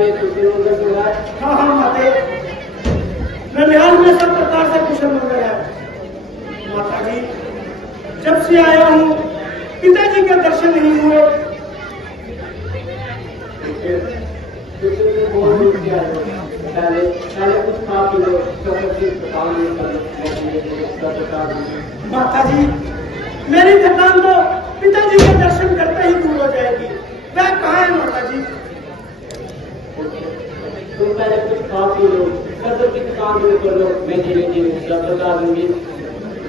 से कुशल है। हाँ हाँ माते, ननिहाल में सब प्रकार से कुशल मंगल है। माता जी, जब से आया हूँ पिताजी के दर्शन नहीं हुए। पहले पहले कुछ खा पी लो, माता जी, मेरी थकान तो पिताजी के दर्शन करते ही दूर हो जाएगी। वह कहाँ है माता जी? तुम पहले कुछ खा पी लो, सदर की थकान दूर कर लो, मैं धीरे धीरे सब बता दूंगी।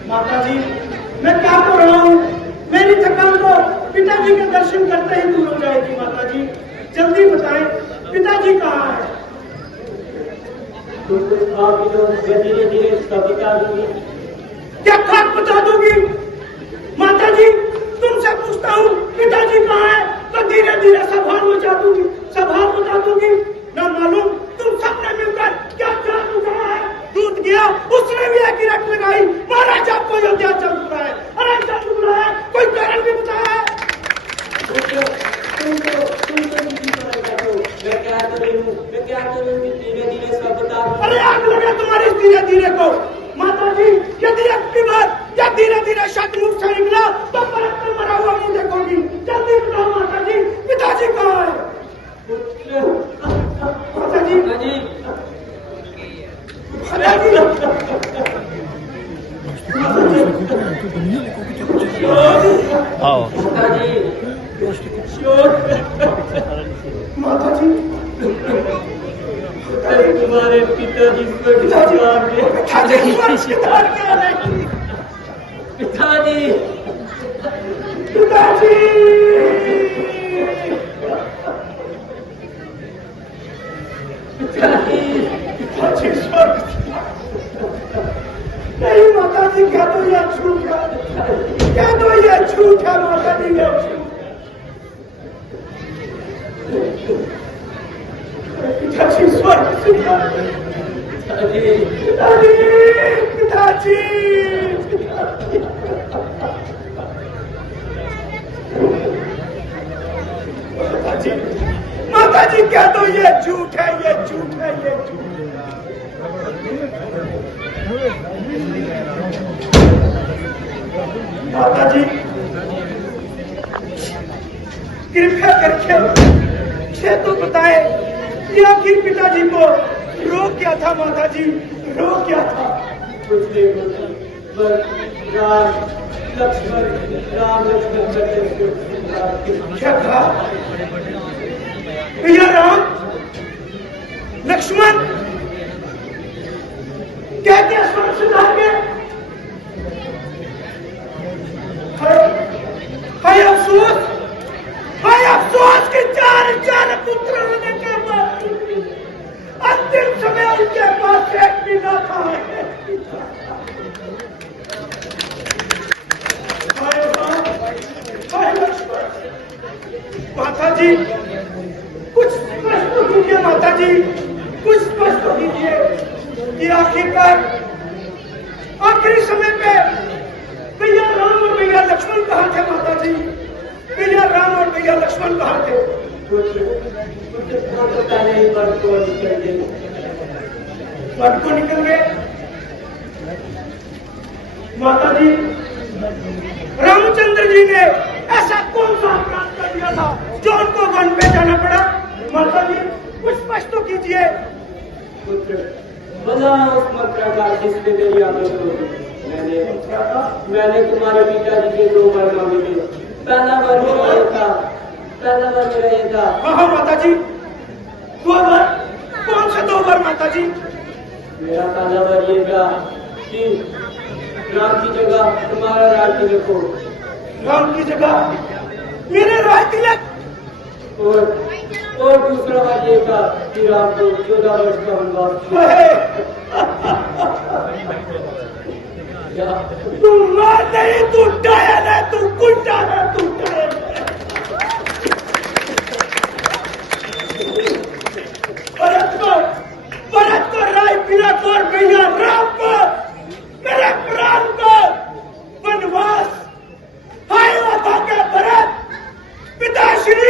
माता जी, मैं क्या कर रहा हूँ? मेरी थकान तो पिताजी के दर्शन करते ही दूर हो जाएगी। माता जी, जल्दी बताएं, पिताजी कहाँ है? तुम कुछ खा पी लो, मैं धीरे धीरे सब बता दूंगी। क्या खाक बता दूंगी? माता जी, तुमसे पूछता हूँ पिताजी कहाँ है, तो धीरे धीरे सब हाल बता दूंगी, सब हाल बता दूंगी। ना मालूम तुम सबने मिलकर क्या जादू कहा है। दूध गया, उसने भी एक ही रट लगाई, महाराज आपको अयोध्या चल रहा है। अरे चल रहा है, कोई कारण भी बताया है? मैं क्या करूँ, धीरे धीरे सब बता दूंगी। अरे आग लगे तुम्हारी धीरे धीरे को। माता जी, यदि एक बार या धीरे धीरे शक मुख से निकला तो परत में मरा हुआ मुंह देखोगी। जल्दी बताओ माता जी, पिताजी कहाँ है? माता जी, माता जी, तुम्हारे पिताजी पिताजी नहीं माता जी, क्या तो यह झूठ है, क्या तो यह झूठ है माता जी, यह झूठ। पिताजी स्वर्ग पिताजी, माता जी, क्या तो ये झूठ है, ये झूठ है, ये झूठ। माता जी, कृपया करके तो बताए, ये आखिर पिताजी को रो क्या था? माता जी, रो क्या था? क्या था भैया? राम लक्ष्मण कहते स्वर्ग सुधार के। हाय अफसोस, हाय अफसोस कि चार चार पुत्र होने के बाद अंतिम समय उनके पास एक भी न था। माता जी, कुछ स्पष्ट कीजिए। माता जी, कुछ स्पष्ट कीजिए कि आखिरकार आखिरी समय पे भैया राम और भैया लक्ष्मण कहाँ थे? माता जी, भैया राम और भैया लक्ष्मण कहाँ थे? पहले ही वर्ष को निकल गए। माता जी, रामचंद्र जी ने ऐसा कौन सा अपराध कर दिया था जो उनको वन पे जाना पड़ा? माता जी, कुछ स्पष्ट तो कीजिए। बना उस मंत्र का जिसने मेरी आदत को मैंने तुम्हारे पिताजी के 2 वर मांगे थे। पहला वर मेरा ये था। हाँ माता जी, 2 वर? कौन से 2 वर माता जी? मेरा पहला वर ये था कि राम की जगह तुम्हारा राज तिलक हो। राम की जगह मेरे राज तिलक? और दूसरा वर ये था कि राम को 14 वर्ष का वनवास। तू मार नहीं, तू डायल है, तू कुंडा है, तू डायल है। भरत को राय तिलक और भैया राम को, मेरे प्राण को वनवास। हाय माता के भरत, पिताश्री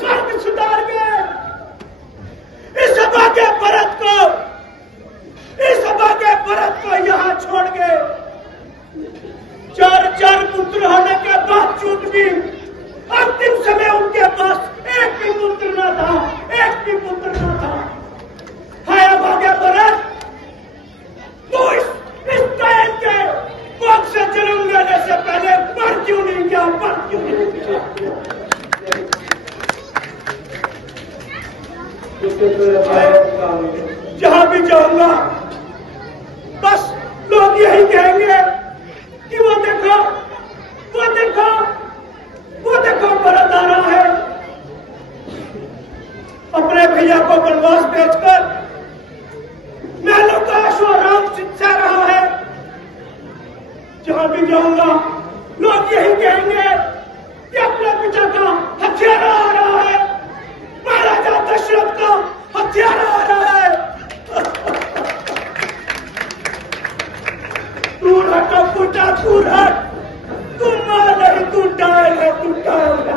स्वर्ग सुधार अंतिम समय उनके पास एक भी पुत्र न था, एक भी पुत्र न था। है अब आगे भरत, तो इस टाइम के मोक्ष से जन्म लेने से पहले मर क्यों नहीं गया, मर क्यों नहीं गया? जहां भी जाऊंगा बस लोग यही कहेंगे कि वो देखो, वो देखो, वो देखो भरत आ रहा है, अपने भैया को वनवास भेजकर महलों का ऐशो आराम सह रहा है। जहां भी जाऊंगा लोग यही कहेंगे कि अपने पिता का हत्यारा आ रहा है, महाराजा दशरथ का हत्यारा आ रहा है। दूर हटो पुटा, दूर हट, तू मार नहीं, तू डायल है, तू डायल है।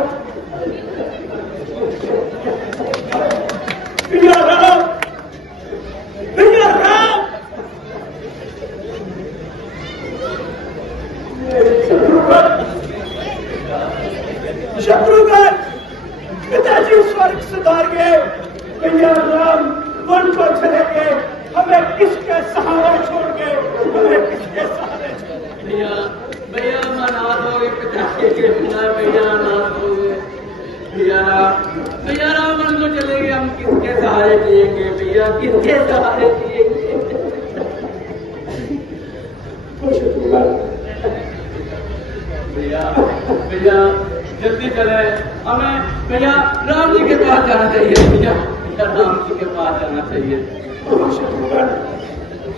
भैया राम, भैया राम, शत्रुघ्न पिताजी स्वर्ग सुधार गए, भैया राम वन को चले गए, हमें किसके सहारे छोड़ गए, हमें किसके सहारे छोड़ गए? भैया भैया मना दोगे पिताजी के बिना, भैया ना दोगे। भैया राम मन को चले गए, हम किसके सहारे जिएंगे भैया, किसके सहारे जिएंगे? भैया भैया जल्दी चले, हमें भैया राम जी के पास जाना चाहिए, भैया राम जी के पास जाना चाहिए।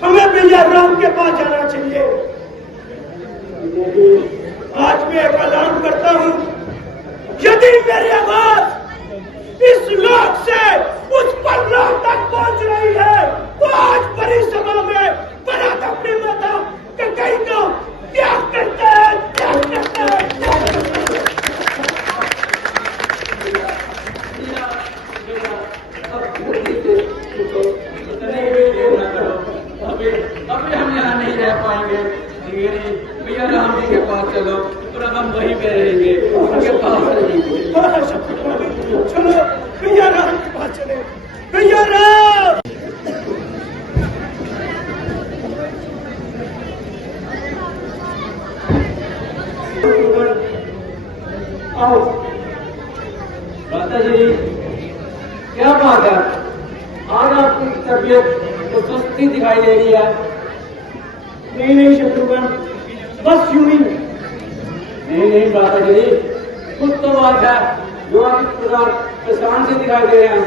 हमें भैया राम के पास जाना चाहिए। आज मैं एक ऐलान करता हूं, यदि मेरी आवाज इस लोक से उस परलोक तक पहुंच रही है तो आज बड़ी सभा में भरत अपनी माता के कहीं को त्याग करते हैं, त्याग करते हैं, त्याग करते हैं। अभी हम यहाँ नहीं रह पाएंगे, भैया राम जी के पास चलो और अब हम वहीं पे रहेंगे, उनके पास रहेंगे। चलो भैया राम के पास चले, भैया राम। आओ माता जी, क्या बात है, आज आपकी तबीयत तो सुस्ती दिखाई दे रही है। नहीं शत्रुघ्न, बस यूं ही। नहीं माता जी, कुछ तो बात है जो आप इस प्रकार परेशान से दिखाई दे रहे हैं।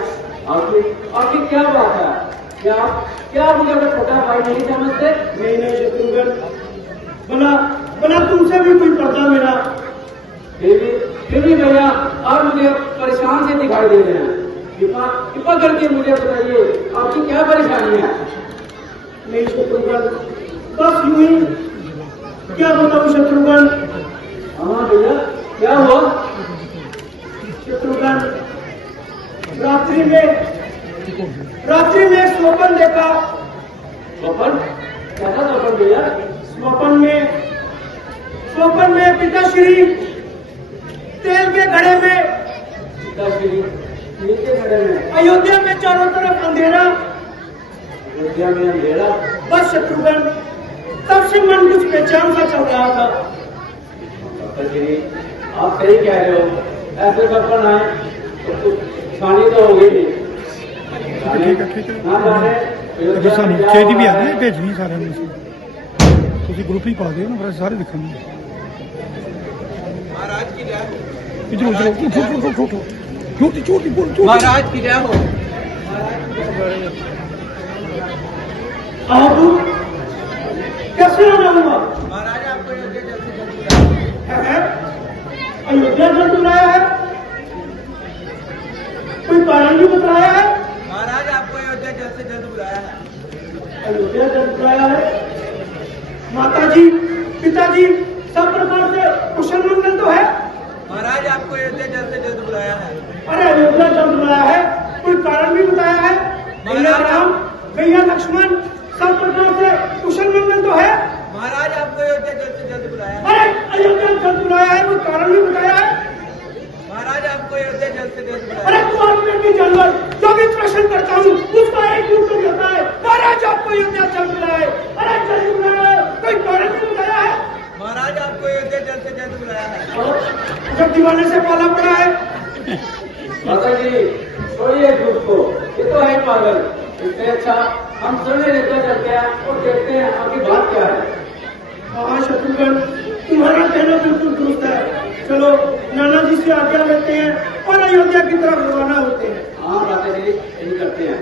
आपकी क्या बात है? क्या मुझे अपना छोटा भाई नहीं समझते? नहीं शत्रुघ्न, बना तुमसे भी कोई पर्दा मेरा। फिर भी भैया आप मुझे परेशान से दिखाई दे रहे हैं। कृपा करके मुझे बताइए आपकी क्या परेशानी है? नहीं शत्रुघ्न, बस यूं ही। क्या बताऊं शत्रुघ्न? हाँ भैया, क्या हुआ? शत्रुघ्न, रात्रि में एक स्वप्न देखा। स्वप्न? कैसा स्वप्न भैया? स्वप्न में पिताश्री तेल के घड़े में, पिताश्री तेल के घड़े में, अयोध्या में चारों तरफ अंधेरा। अयोध्या में अंधेरा? बस शत्रुघ्न, तब से मन कुछ बेचैन सा चल रहा था। पिताश्री आप सही कह रहे हो, ऐसे स्वप्न आए तो कुछ खानी तो होगी नहीं। ਚਾਹੀਦੀ ਵੀ ਆ ਨਾ ਭੇਜਣੀ ਸਾਰਿਆਂ ਨੂੰ ਤੁਸੀਂ ਗਰੁੱਪ ਹੀ ਪਾ ਦਿਓ ਨਾ ਫਿਰ ਸਾਰੇ ਦੇਖਣਗੇ महाराज की जय हो। इधर उधर छोटी छोटी बोल महाराज की जय हो। अब कैसे आना हुआ? महाराज आपको अयोध्या जल्द से जल्द है? अयोध्या जल्द बुलाया है? कोई कारण भी बताया है? महाराज आपको अयोध्या जल्द से जल्द बुलाया है। अयोध्या जल्द बुलाया है? माता जी, पिताजी सब प्रकार से कुशल मंगल तो है? महाराज आपको अयोध्या जल्द से जल्द बुलाया है। अरे अयोध्या जल्द बुलाया है, कोई कारण भी बताया है? भैया राम, भैया लक्ष्मण सब प्रकार से कुशल मंगल तो है? महाराज आपको अयोध्या जल्द से जल्द बुलाया है। अरे अयोध्या जल्द बुलाया है, कोई कारण भी बताया है? कि जानवर जो भी प्रश्न करता हूँ उसका एक उत्तर देता है। महाराज आपको अयोध्या जल्द बुलाया है, अरे जल्द बुलाया है, कोई कारण नहीं बुलाया है। महाराज आपको अयोध्या जल्द से जल्द बुलाया है। और जब दीवाने से पाला पड़ा है। माता जी छोड़िए झूठ को, ये तो है पागल। इससे अच्छा हम सुनने लेकर चलते हैं और देखते हैं आपकी बात क्या है। हाँ शत्रुघ्न, तुम्हारा कहना बिल्कुल दुरुस्त है। चलो नाना जी से आज्ञा लेते हैं और अयोध्या की तरफ रवाना होते हैं। हाँ माता जी यही करते हैं।